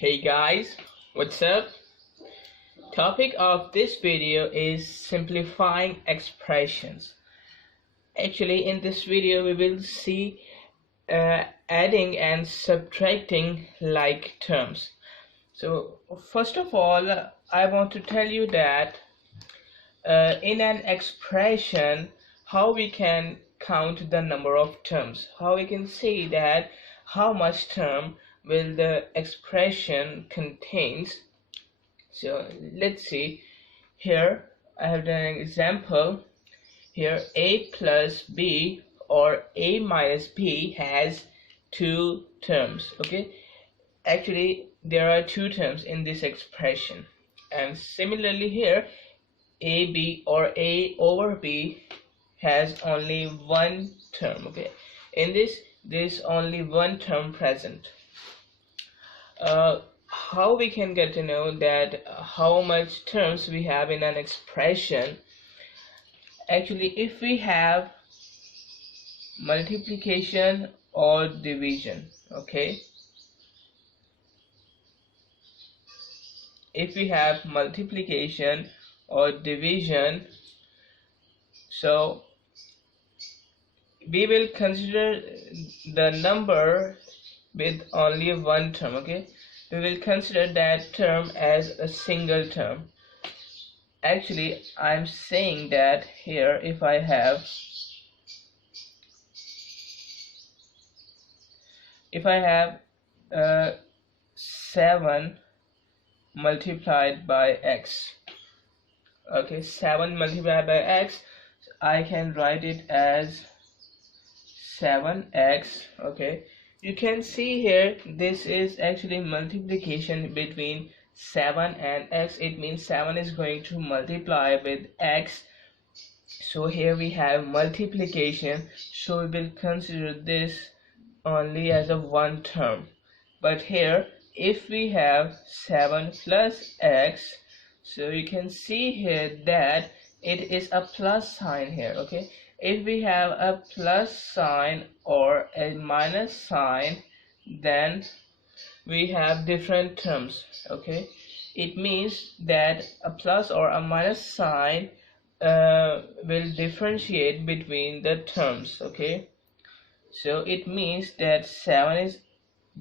Hey guys, what's up? Topic of this video is simplifying expressions. Actually, in this video we will see adding and subtracting like terms. So first of all, I want to tell you that in an expression, how we can count the number of terms, how we can see that how much term will the expression contains. So let's see. Here I have done an example. Here a plus b or a minus b has two terms. Okay, actually there are two terms in this expression, and similarly here ab or a over b has only one term. Okay, in this there is only one term present. How we can get to know that how much terms we have in an expression? Actually, if we have multiplication or division, okay, if we have multiplication or division, so we will consider the number with only one term. Okay, we will consider that term as a single term. Actually, I'm saying that here if I have 7 multiplied by x, okay, 7 multiplied by x, I can write it as 7x. okay, you can see here this is actually multiplication between 7 and x. It means 7 is going to multiply with x, so here we have multiplication, so we will consider this only as a one term. But here if we have 7 plus x, so you can see here that it is a plus sign here. Okay, if we have a plus sign or a minus sign, then we have different terms. Okay, it means that a plus or a minus sign will differentiate between the terms. Okay, so it means that 7 is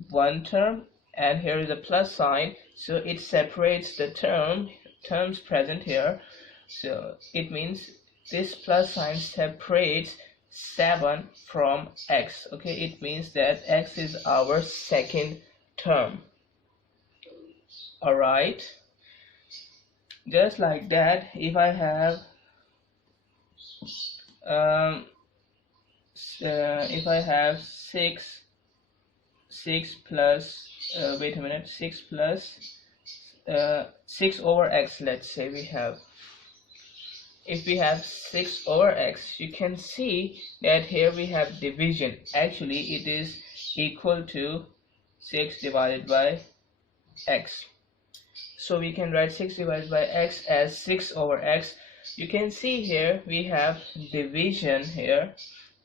one term and here is a plus sign, so it separates the terms present here. So it means this plus sign separates 7 from x. Okay, it means that x is our second term. Alright, just like that, if I have 6 plus 6 over x, let's say we have, if we have 6 over x, you can see that here we have division. Actually it is equal to 6 divided by x, so we can write 6 divided by x as 6 over x. You can see here we have division here.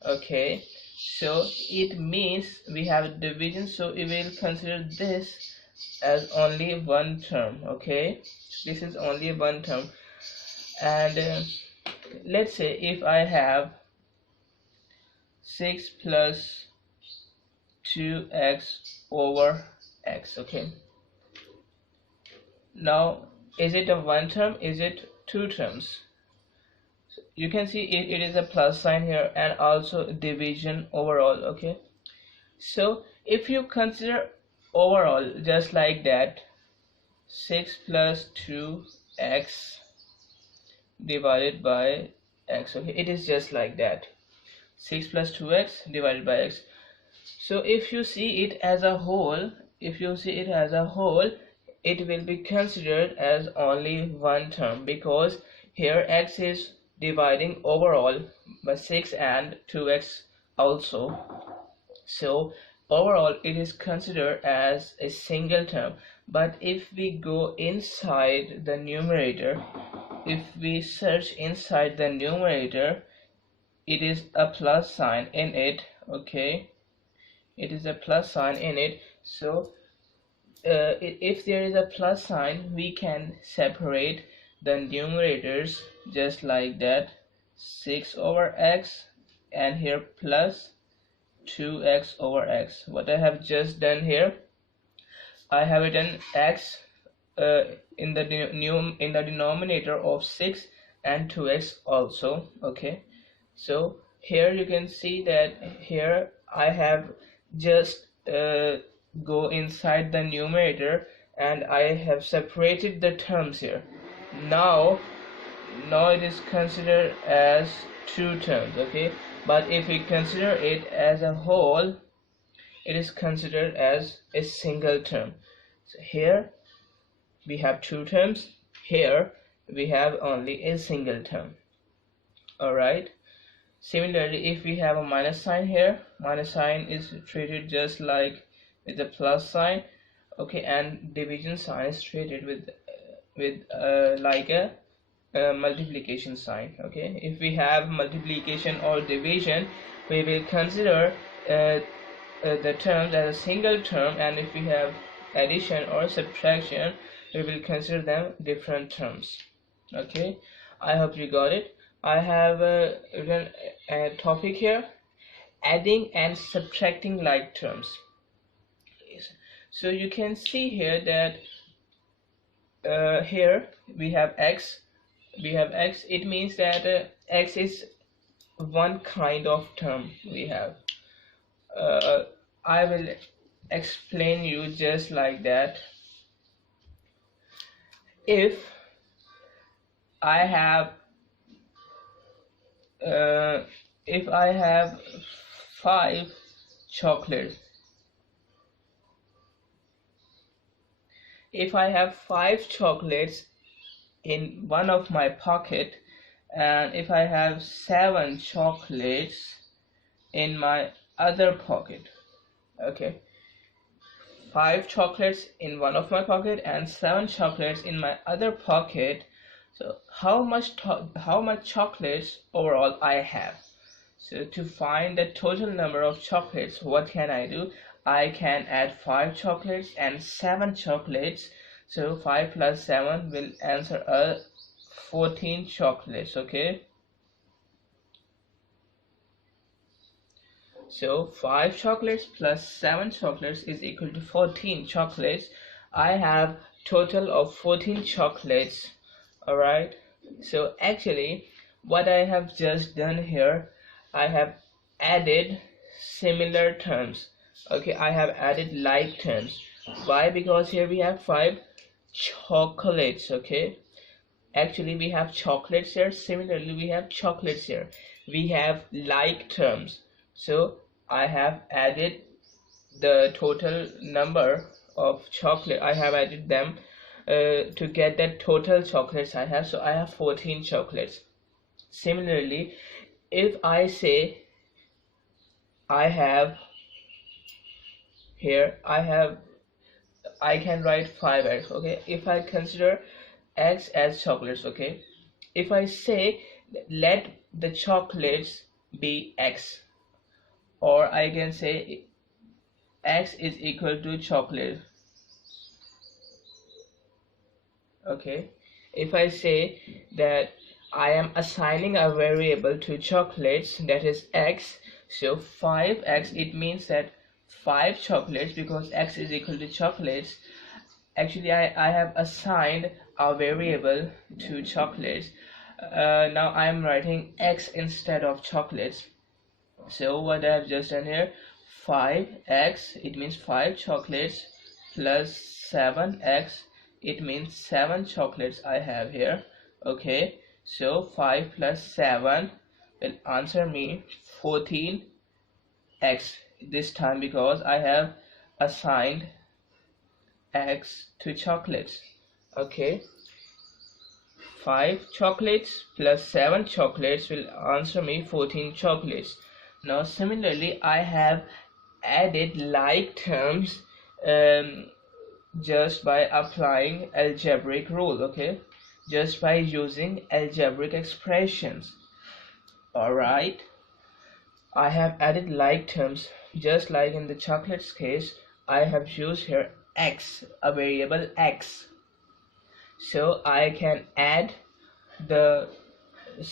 Okay, so it means we have division, so we will consider this as only one term. Okay, this is only one term. And let's say if I have 6 plus 2x over x. Okay, now is it a one term, is it two terms? You can see it is a plus sign here and also division overall. Okay, so if you consider overall just like that, 6 plus 2x divided by x. Okay, it is just like that, 6 plus 2x divided by x. So if you see it as a whole, it will be considered as only one term, because here x is dividing overall by 6 and 2x also, so overall it is considered as a single term. But if we go inside the numerator, if we search inside the numerator, it is a plus sign in it. Okay, it is a plus sign in it, so if there is a plus sign, we can separate the numerators just like that, 6 over x, and here plus 2x over x. What I have just done here, I have written x in the denominator of 6 and 2x also. Okay, so here you can see that here I have just go inside the numerator and I have separated the terms here. Now it is considered as two terms. Okay, but if we consider it as a whole, it is considered as a single term. So here we have two terms, here we have only a single term. Alright, similarly, if we have a minus sign here, minus sign is treated just like with the plus sign. Okay, and division sign is treated with like a multiplication sign. Okay, if we have multiplication or division, we will consider the terms as a single term, and if we have addition or subtraction, we will consider them different terms. Okay, I hope you got it. I have written a topic here, adding and subtracting like terms. So you can see here that here we have x. It means that x is one kind of term we have. I will explain you just like that. If I have 5 chocolates, if I have 5 chocolates in one of my pocket, and if I have 7 chocolates in my other pocket. Okay, 5 chocolates in one of my pocket and 7 chocolates in my other pocket. So how much chocolates overall I have? So to find the total number of chocolates, what can I do? I can add 5 chocolates and 7 chocolates. So 5 plus 7 will answer 14 chocolates. Okay, so 5 chocolates plus 7 chocolates is equal to 14 chocolates. I have total of 14 chocolates. Alright, so actually what I have just done here, I have added similar terms. Okay, I have added like terms. Why? Because here we have 5 chocolates. Okay, actually we have chocolates here, similarly we have chocolates here. We have like terms, so I have added the total number of chocolate. I have added them to get the total chocolates I have. So I have 14 chocolates. Similarly, if I say I have here, I can write 5x. Okay, if I consider x as chocolates. Okay, if I say let the chocolates be x, or I can say x is equal to chocolate. Okay, if I say that I am assigning a variable to chocolates, that is x, so 5x, it means that 5 chocolates, because x is equal to chocolates. Actually I have assigned a variable to chocolates. Now I am writing x instead of chocolates. So what I have just done here, 5x, it means 5 chocolates, plus 7x, it means 7 chocolates I have here. Okay, so 5 plus 7 will answer me 14x this time, because I have assigned x to chocolates. Okay, 5 chocolates plus 7 chocolates will answer me 14 chocolates. Now similarly I have added like terms just by applying algebraic rule. Okay, just by using algebraic expressions. Alright, I have added like terms just like in the chocolates case. I have used here x, a variable x. So I can add the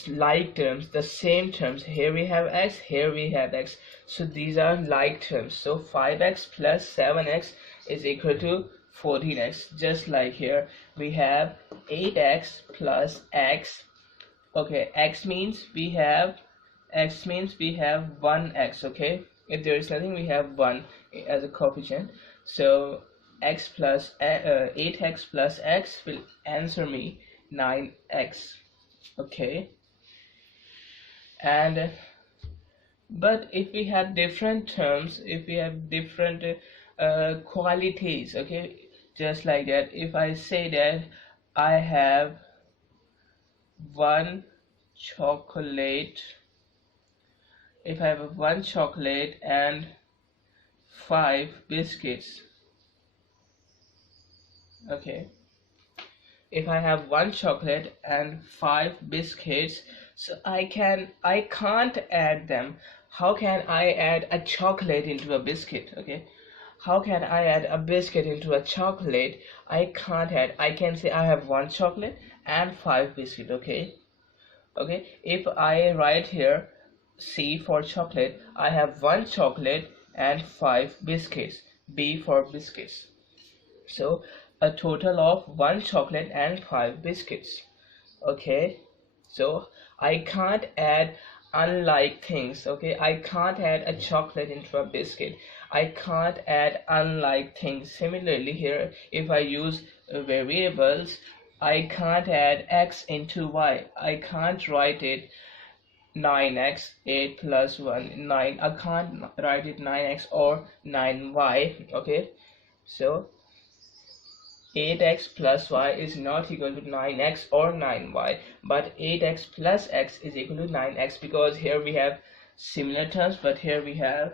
like terms, the same terms. Here we have x, here we have x, so these are like terms. So 5x plus 7x is equal to 14x. Just like here we have 8x plus x. Okay, x means we have 1x. Okay, if there is nothing, we have 1 as a coefficient. So 8x plus x will answer me 9x. Okay, and but if we have different terms, if we have different qualities, okay, just like that, if I say that I have one chocolate, if I have one chocolate and 5 biscuits, okay, if I have one chocolate and 5 biscuits, so I can't add them. How can I add a chocolate into a biscuit? Okay, how can I add a biscuit into a chocolate? I can't add. I can say I have one chocolate and 5 biscuits. Okay, if I write here C for chocolate, I have one chocolate and 5 biscuits. B for biscuits. So a total of one chocolate and 5 biscuits. Okay, so I can't add unlike things. Okay, I can't add a chocolate into a biscuit. I can't add unlike things. Similarly here, if I use variables, I can't add x into y. I can't write it 9x, 8 plus 1 9. I can't write it 9x or 9y. Okay, so 8x plus y is not equal to 9x or 9y, but 8x plus x is equal to 9x, because here we have similar terms but here we have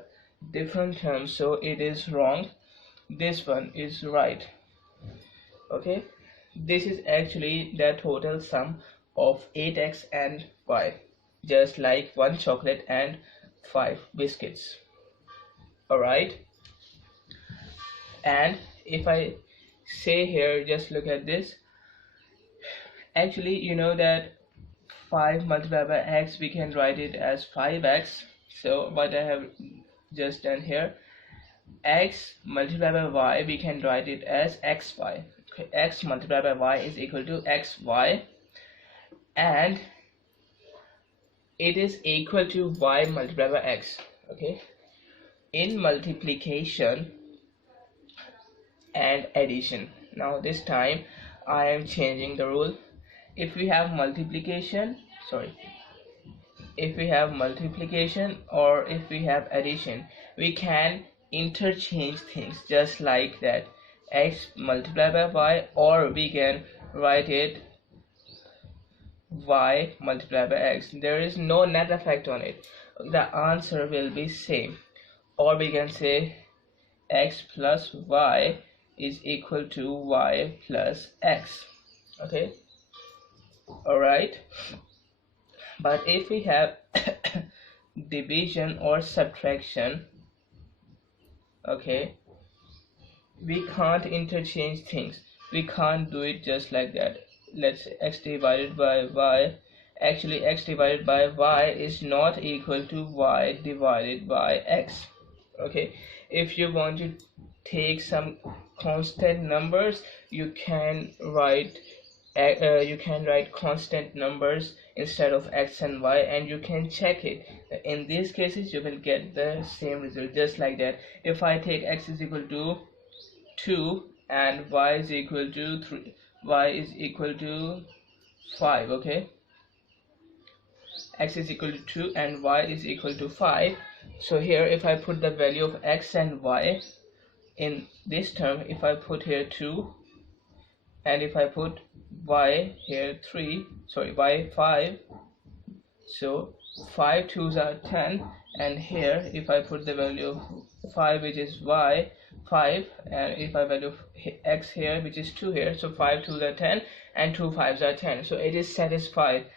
different terms, so it is wrong. This one is right. Okay, this is actually the total sum of 8x and y, just like one chocolate and 5 biscuits. Alright, and if I say here, just look at this. Actually, you know that 5 multiplied by x, we can write it as 5x. So what I have just done here, x multiplied by y, we can write it as xy. Okay, x multiplied by y is equal to xy, and it is equal to y multiplied by x. Okay, in multiplication and addition, now this time I am changing the rule. If we have multiplication or if we have addition, we can interchange things just like that, x multiplied by y, or we can write it y multiplied by x. There is no net effect on it, the answer will be same. Or we can say x plus y is equal to y plus x. Okay, alright, but if we have division or subtraction, okay, we can't interchange things, we can't do it just like that. Let's say x divided by y. Actually, x divided by y is not equal to y divided by x. Okay, if you want to take some constant numbers, you can write constant numbers instead of x and y, and you can check it. In these cases you will get the same result, just like that. If I take x is equal to 2 and y is equal to 3, y is equal to 5. Okay, x is equal to 2 and y is equal to 5. So here, if I put the value of x and y in this term, if I put here 2 and if I put y here 3, sorry, y 5, so 5 2s are 10, and here if I put the value of 5, which is y 5, and if I value x here, which is 2 here, so 5 2s are 10 and 2 5s are 10, so it is satisfied.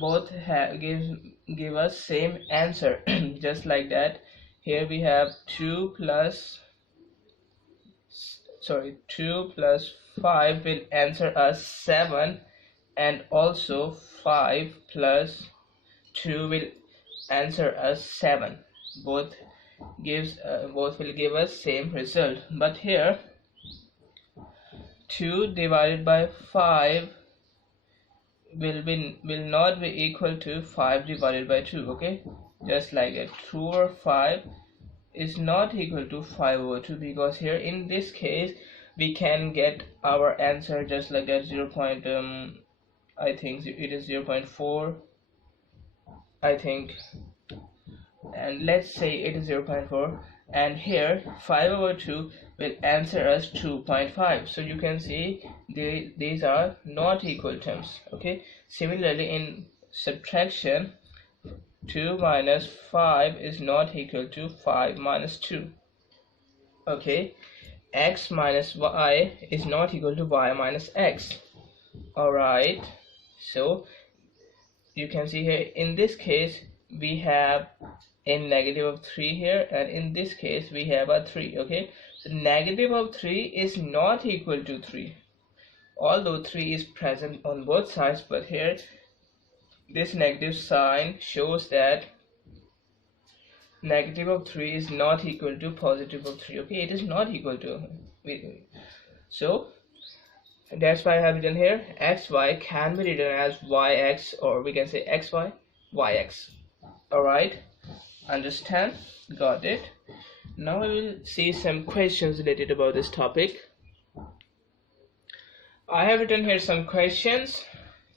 Both give us same answer. Just like that, here we have 2 plus sorry, 2 plus 5 will answer us 7, and also 5 plus 2 will answer us 7. Both both will give us same result. But here 2 divided by 5 will not be equal to 5 divided by 2. Okay, just like that, 2 over 5 is not equal to 5 over 2, because here in this case we can get our answer just like that, 0. I think it is 0.4, I think, and let's say it is 0.4, and here 5 over 2 will answer us 2.5. so you can see these are not equal terms. Okay, similarly in subtraction, 2 minus 5 is not equal to 5 minus 2. Okay, x minus y is not equal to y minus x. Alright, so you can see here in this case we have a negative of 3 here, and in this case we have a 3. Okay, so negative of 3 is not equal to 3, although 3 is present on both sides, but here this negative sign shows that negative of 3 is not equal to positive of 3. Okay, it is not equal to, so that's why I have written here xy can be written as yx, or we can say xy yx. Alright, understand? Got it? Now we will see some questions related about this topic. I have written here some questions.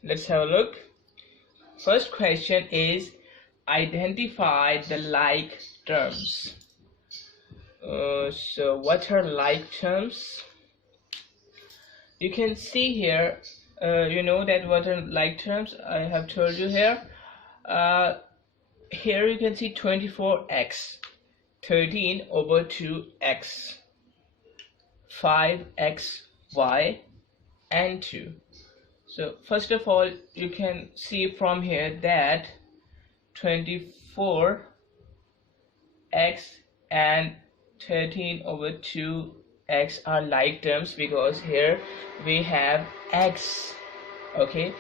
Let's have a look. First question is, identify the like terms. So what are like terms? You can see here, you know that what are like terms, I have told you here. Here you can see 24x, 13 over 2x, 5xy, and 2. So first of all, you can see from here that 24x and 13 over 2x are like terms, because here we have x. Okay,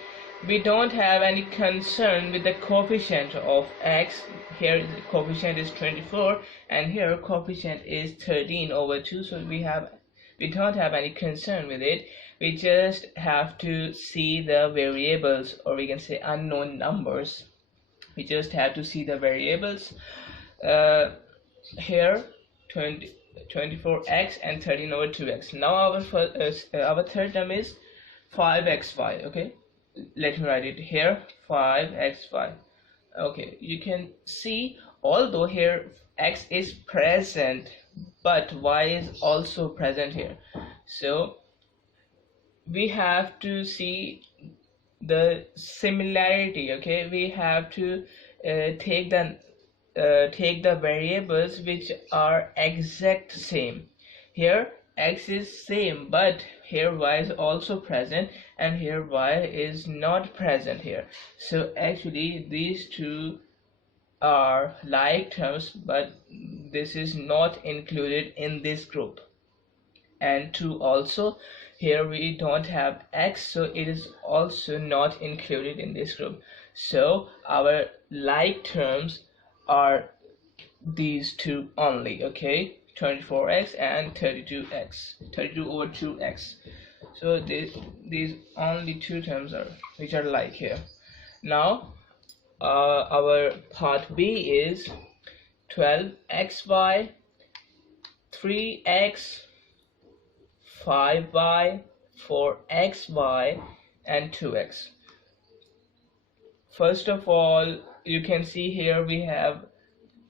we don't have any concern with the coefficient of x. Here the coefficient is 24 and here coefficient is 13 over 2, so we don't have any concern with it. We just have to see the variables, or we can say unknown numbers. We just have to see the variables. Here 24x and 13 over 2x. Now our third term is 5xy. Okay, let me write it here, 5xy. Okay, you can see, although here x is present, but y is also present here, so we have to see the similarity. Okay, we have to take the variables which are exact same. Here x is same, but here y is also present, and here y is not present here. So actually these two are like terms, but this is not included in this group. And 2 also, here we don't have x, so it is also not included in this group. So our like terms are these two only. Okay, 24x and 32x, 32 over 2x. So these only two terms are which are like here. Now our part B is 12xy, 3x, 5y, 4xy, and 2x. First of all, you can see here we have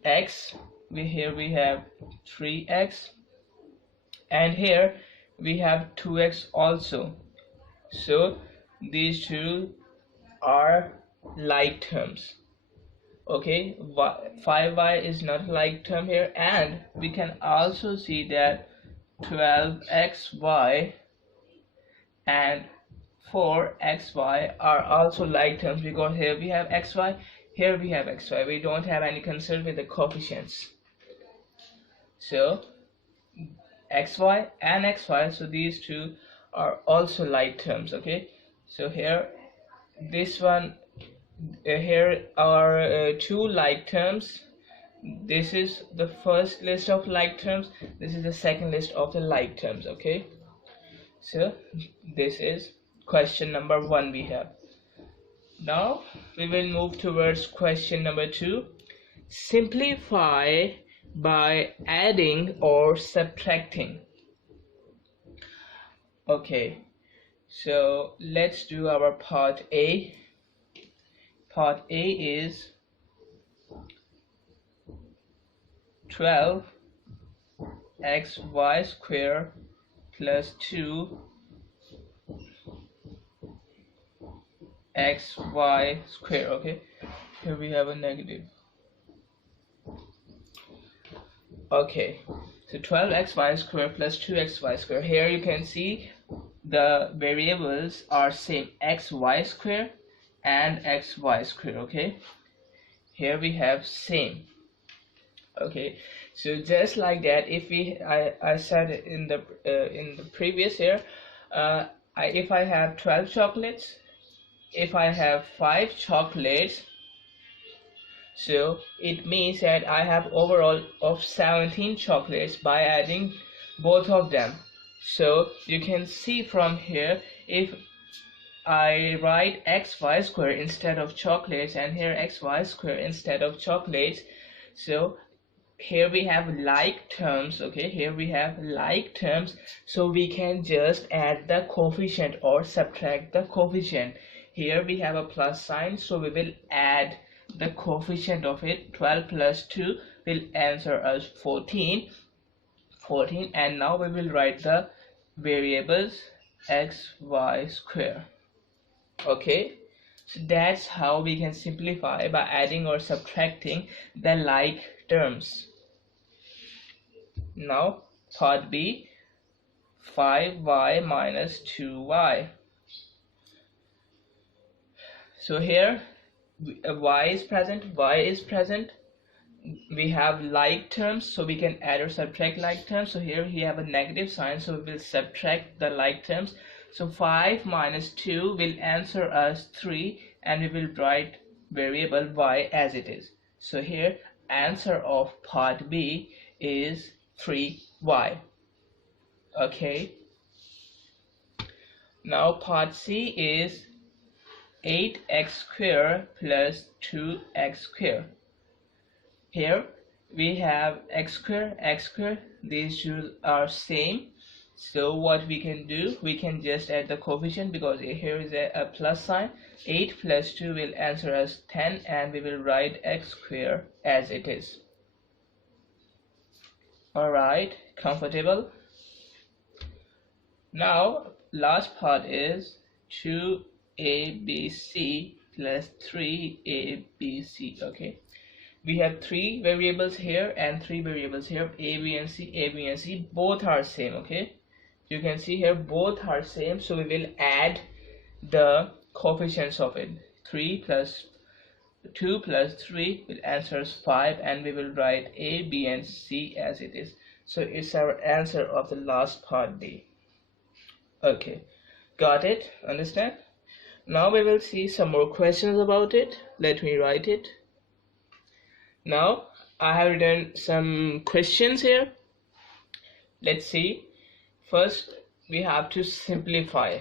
x, here we have 3x, and here we have 2x also. So these two are like terms. Okay, 5y is not like term here, and we can also see that 12xy and 4xy are also like terms, because here we have xy, here we have xy. We don't have any concern with the coefficients. So xy and xy, so these two are also like terms. Okay, so here this one here are two like terms. This is the first list of like terms, this is the second list of the like terms. Okay, so this is question number 1 we have. Now we will move towards question number 2. Simplify by adding or subtracting. Okay, so let's do our part A. Part A is 12xy square plus 2xy square. Okay, here we have a negative. Okay, so 12xy square plus 2xy square. Here you can see the variables are same, xy square and xy square. Okay, here we have same. Okay, so just like that, if I said in the previous year, if I have 12 chocolates, if I have 5 chocolates, so it means that I have overall of 17 chocolates by adding both of them. So you can see from here, if I write xy square instead of chocolates and here xy square instead of chocolates, so here we have like terms. Okay, here we have like terms, so we can just add the coefficient or subtract the coefficient. Here we have a plus sign, so we will add the coefficient of it. 12 plus 2 will answer us 14, and now we will write the variables xy square. Okay, so that's how we can simplify by adding or subtracting the like terms. Now part B, 5y minus 2y. So here y is present, we have like terms, so we can add or subtract like terms. So here we have a negative sign, so we will subtract the like terms. So 5 minus 2 will answer us 3, and we will write variable y as it is. So here answer of part B is 3y. Okay, now part C is 8x square plus 2x square. Here we have x square, these two are same. So what we can do, we can just add the coefficient, because here is a plus sign. 8 plus 2 will answer us 10, and we will write x square as it is. Alright, comfortable? Now last part is 2abc plus 3abc. Okay, we have 3 variables here and 3 variables here, a, b and c, both are same. Okay, you can see here both are same, so we will add the coefficients of it. 3 plus 2 plus 3 will answer us 5, and we will write a, b and c as it is. So it's our answer of the last part D. Okay, got it? Understand? Now we will see some more questions about it. Let me write it. Now I have written some questions here. Let's see. First we have to simplify.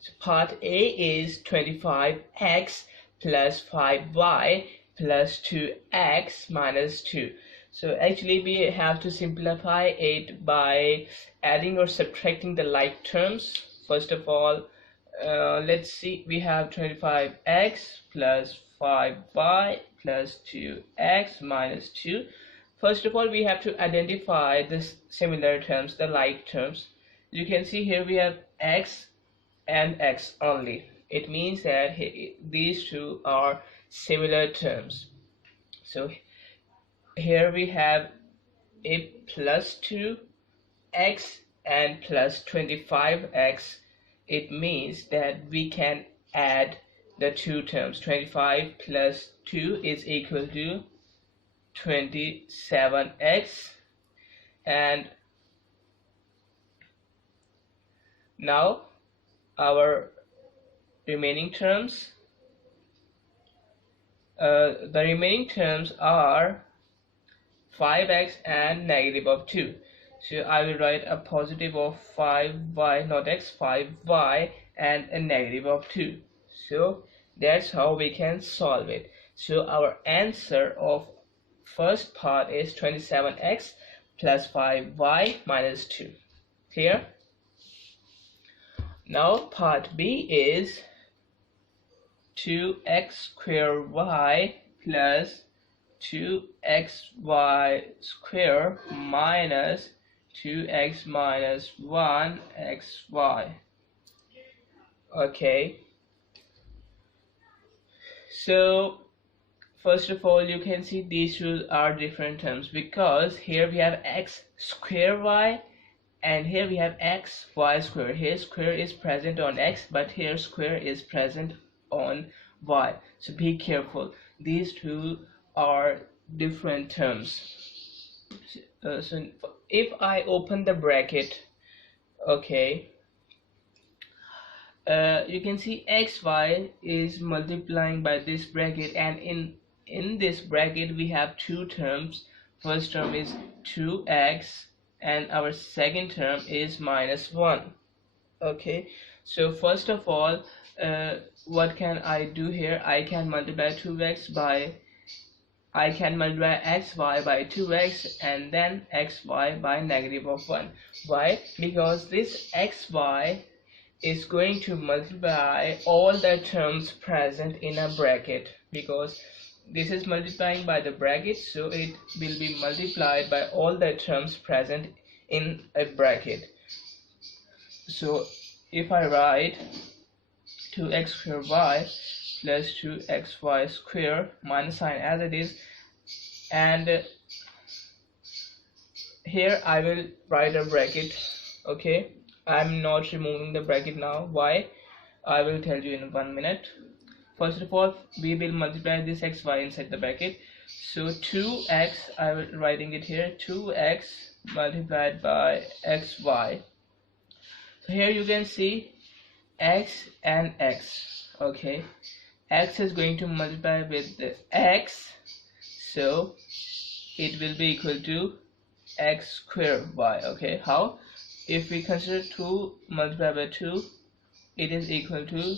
So part A is 25x plus 5y plus 2x minus 2. So actually we have to simplify it by adding or subtracting the like terms. First of all, let's see, we have 25x plus 5y plus 2x minus 2. First of all, we have to identify the similar terms, the like terms. You can see here we have x and x only. It means that these two are similar terms. So here we have a plus 2x and plus 25x. It means that we can add the two terms. 25 plus 2 is equal to 27x, and Now our remaining terms, the remaining terms are 5x and negative of 2. So I will write a positive of 5y, not x, 5y and a negative of 2. So that's how we can solve it. So our answer of first part is 27x plus 5y minus 2. Clear? Now part B is 2x square y plus 2xy square minus 2x minus 1xy. Okay, so first of all, you can see these two are different terms because here we have x square y and here we have x y square. Here square is present on x, but here square is present on y. So be careful, these two are different terms. So if I open the bracket, okay, you can see xy is multiplying by this bracket, and in this bracket we have two terms. First term is 2x and our second term is minus 1. Okay, so first of all, what can I do here? I can multiply 2x by xy by 2x and then xy by negative of 1. Why? Because this xy is going to multiply all the terms present in a bracket, because this is multiplying by the bracket, so it will be multiplied by all the terms present in a bracket. So if I write 2x square y plus 2xy square minus sign as it is, and here I will write a bracket. Okay, I'm not removing the bracket now. Why? I will tell you in 1 minute. First of all, we will multiply this xy inside the bracket. So 2x, I will writing it here, 2x multiplied by xy. So here you can see x and x. Okay, x is going to multiply with the x, so it will be equal to x square y. Okay, how? If we consider 2 multiplied by 2, it is equal to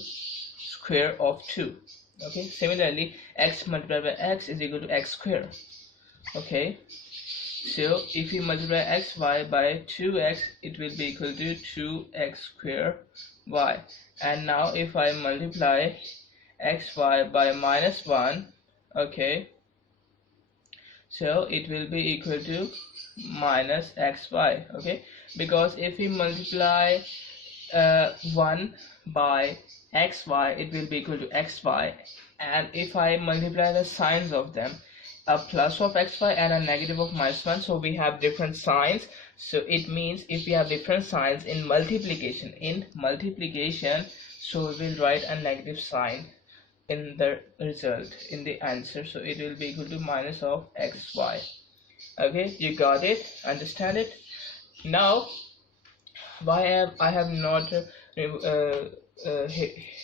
square of 2. Okay, similarly x multiplied by x is equal to x square. Okay, so if we multiply xy by 2x, it will be equal to 2x square y. And now if I multiply xy by minus 1, okay, so it will be equal to minus xy. Okay, because if we multiply 1 by xy, it will be equal to xy, and if I multiply the signs of them, a plus of xy and a negative of minus 1, so we have different signs. So it means if we have different signs in multiplication, so we will write a negative sign in the result, in the answer, so it will be equal to minus of xy. Okay, you got it? Understand it? Now why I have not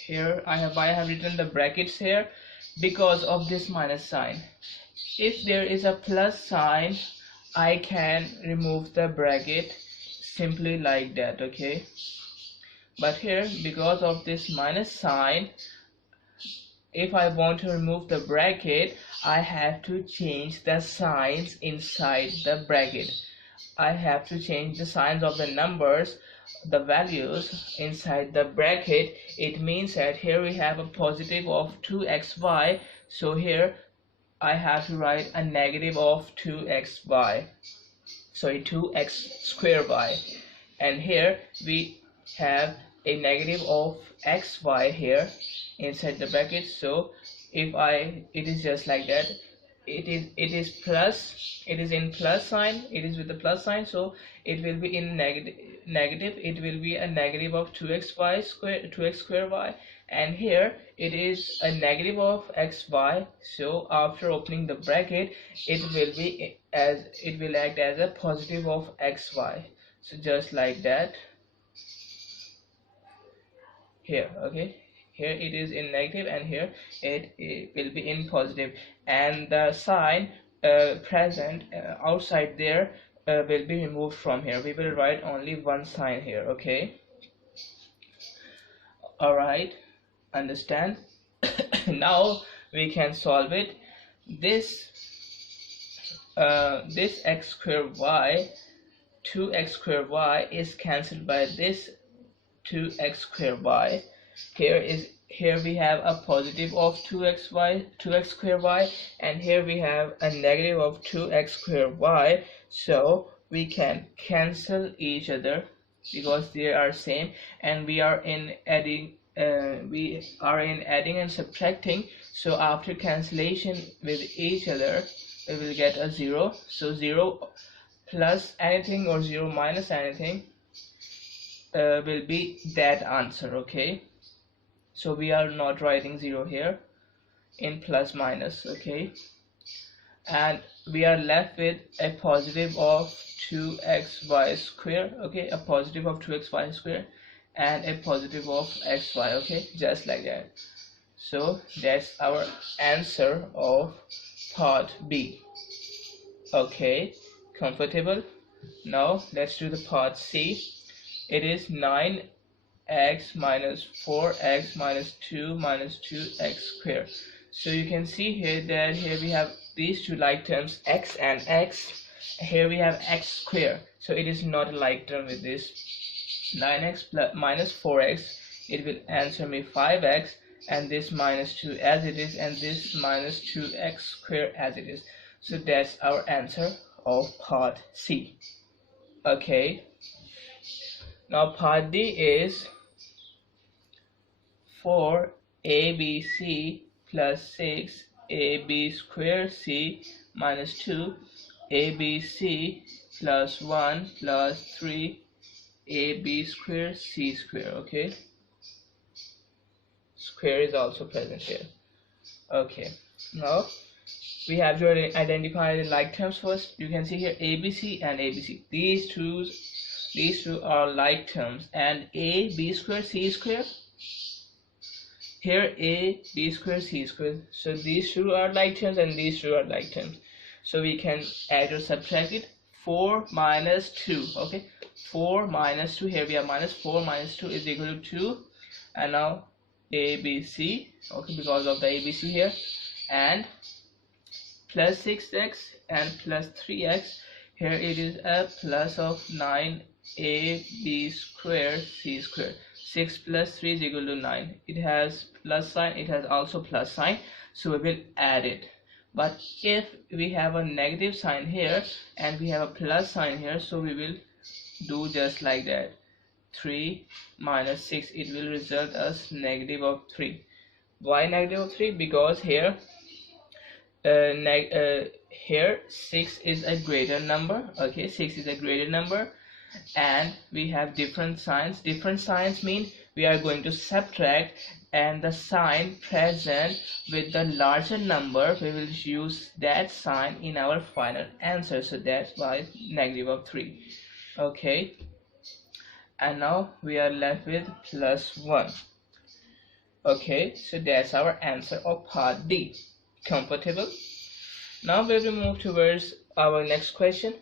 here why I have written the brackets here? Because of this minus sign. If there is a plus sign, I can remove the bracket simply like that. Okay, but here because of this minus sign, if I want to remove the bracket, I have to change the signs inside the bracket. I have to change the signs of the numbers, the values inside the bracket. It means that here we have a positive of 2xy, so here I have to write a negative of 2xy, sorry, 2x square y, and here we have a negative of xy here inside the bracket. So if it is just like that, it is plus, it is in plus sign, it is with the plus sign, so it will be in negative, it will be a negative of 2xy square, 2x square y, and here it is a negative of xy, so after opening the bracket, it will act as a positive of xy. So just like that, here. Okay, here it is in negative and here it will be in positive, and the sign present outside there will be removed from here. We will write only one sign here. Okay, all right, understand? Now we can solve it. This this x squared y, 2x squared y is cancelled by this 2x squared y. Here we have a positive of 2x squared y, and here we have a negative of 2x squared y. So we can cancel each other because they are same, and we are in adding and subtracting. So after cancellation with each other, we will get a 0. So 0 plus anything or 0 minus anything will be that answer. Okay, so we are not writing 0 here in plus minus. Okay, and we are left with a positive of 2xy square. Okay, a positive of 2xy square and a positive of xy. Okay, just like that. So that's our answer of part B. Okay, comfortable? Now let's do the part C. It is 9x minus 4x minus 2 minus 2x squared. So you can see here that here we have these two like terms, x and x. Here we have x squared, so it is not a like term with this. 9x plus minus 4x, it will answer me 5x, and this minus 2 as it is, and this minus 2x squared as it is. So that's our answer of part C. Okay, now part D is 4abc plus 6ab squared c minus 2abc plus 1 plus 3ab squared c squared. Okay, square is also present here. Okay, now we have to identify the like terms first. You can see here ABC and ABC. These two are like terms, and A, B square, C square. Here A, B square, C square. So these two are like terms and these two are like terms. So we can add or subtract it. 4 minus 2. Okay, 4 minus 2. Here we have minus 4 minus 2 is equal to 2. And now ABC. Okay, because of the ABC here. And plus 6x and plus 3x. Here it is a plus of 9ab squared c squared. 6 plus 3 is equal to 9. It has plus sign, it has also plus sign, so we will add it. But if we have a negative sign here and we have a plus sign here, so we will do just like that. 3 minus 6, it will result as negative of 3. Why negative of 3? Because here here 6 is a greater number. Okay, 6 is a greater number, and we have different signs. Different signs mean we are going to subtract, and the sign present with the larger number, we will use that sign in our final answer. So that's why negative of 3. Okay, and now we are left with plus 1. Okay, so that's our answer of part D. Comfortable? Now we will move towards our next question.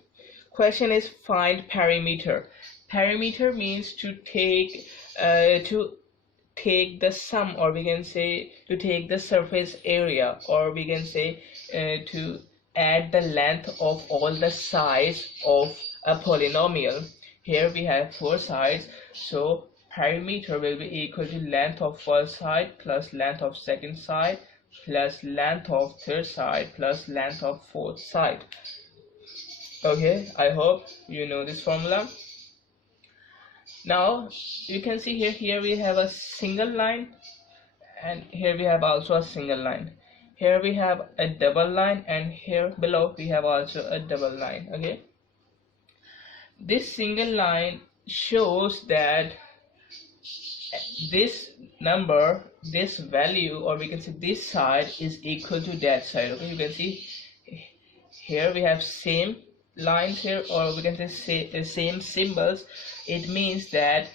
Question is find perimeter. Perimeter means to take the sum, or we can say to take the surface area, or we can say to add the length of all the sides of a polynomial. Here we have 4 sides, so perimeter will be equal to length of first side plus length of second side plus length of third side plus length of fourth side. Okay, I hope you know this formula. Now you can see here we have a single line, and here we have also a single line. Here we have a double line, and here below we have also a double line. Okay, this single line shows that this number, this value, or we can say this side is equal to that side. Okay, you can see here we have same lines here, or we can say same symbols. It means that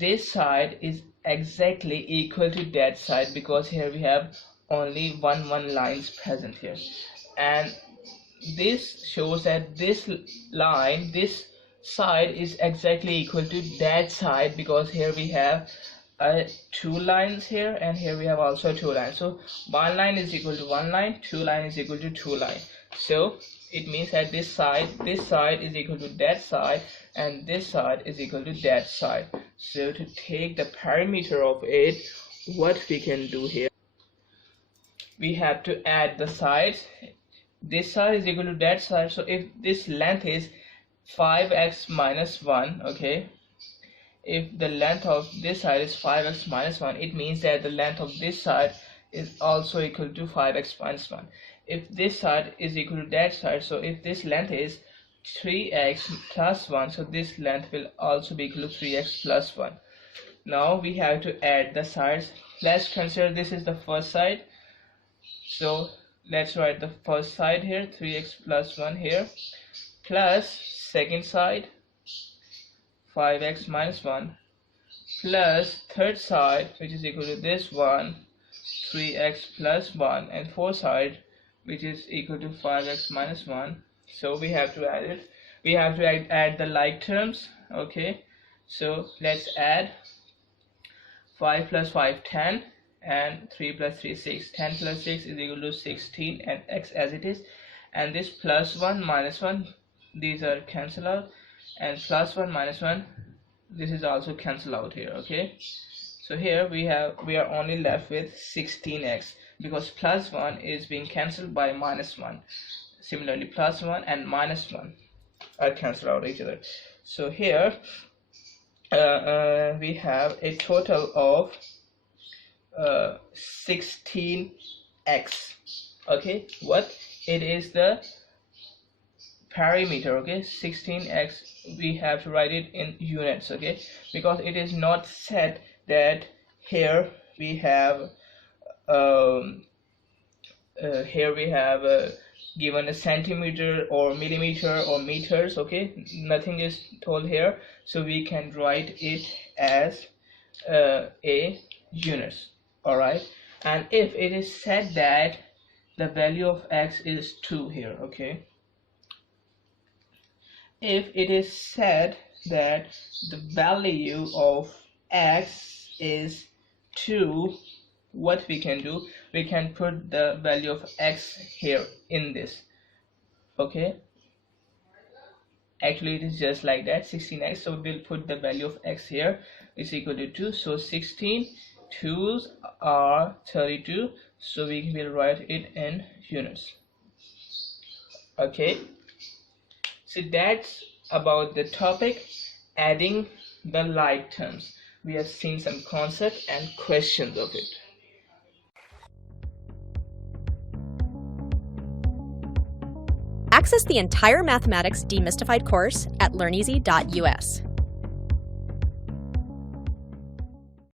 this side is exactly equal to that side, because here we have only one lines present here, and this shows that this line, this side is exactly equal to that side, because here we have two lines here, and here we have also two lines. So one line is equal to one line, two line is equal to two line. So it means that this side is equal to that side, and this side is equal to that side. So to take the perimeter of it, what we can do here, we have to add the sides. This side is equal to that side, so if this length is 5x minus 1, okay, if the length of this side is 5x minus 1, it means that the length of this side is also equal to 5x minus 1. If this side is equal to that side, so if this length is 3x plus 1, so this length will also be equal to 3x plus 1. Now we have to add the sides. Let's consider this is the first side, so let's write the first side here, 3x plus 1 here, plus second side 5x minus 1, plus third side, which is equal to this one, 3x plus 1, and fourth side, which is equal to 5x minus 1. So we have to add it. We have to add the like terms. Okay, so let's add 5 plus 5 10, and 3 plus 3 6. 10 plus 6 is equal to 16, and x as it is, and this plus 1 minus 1, these are cancel out, and plus 1 minus 1, this is also cancel out here. Okay, so here we are only left with 16x, because plus 1 is being cancelled by minus 1. Similarly, plus 1 and minus 1 are cancelled out each other. So here we have a total of 16x. Okay, what it is the perimeter. Okay, 16x, we have to write it in units. Okay, because it is not said that here we have given a centimeter or millimeter or meters. Okay, nothing is told here, so we can write it as a units. All right, and if it is said that the value of x is 2 here, okay, if it is said that the value of x is 2, what we can do, we can put the value of x here in this. Okay, actually it is just like that, 16x, so we'll put the value of x here is equal to 2. So 16 2's are 32, so we will write it in units. Okay, so that's about the topic, adding the like terms. We have seen some concepts and questions of it. Access the entire Mathematics Demystified course at learneasy.us.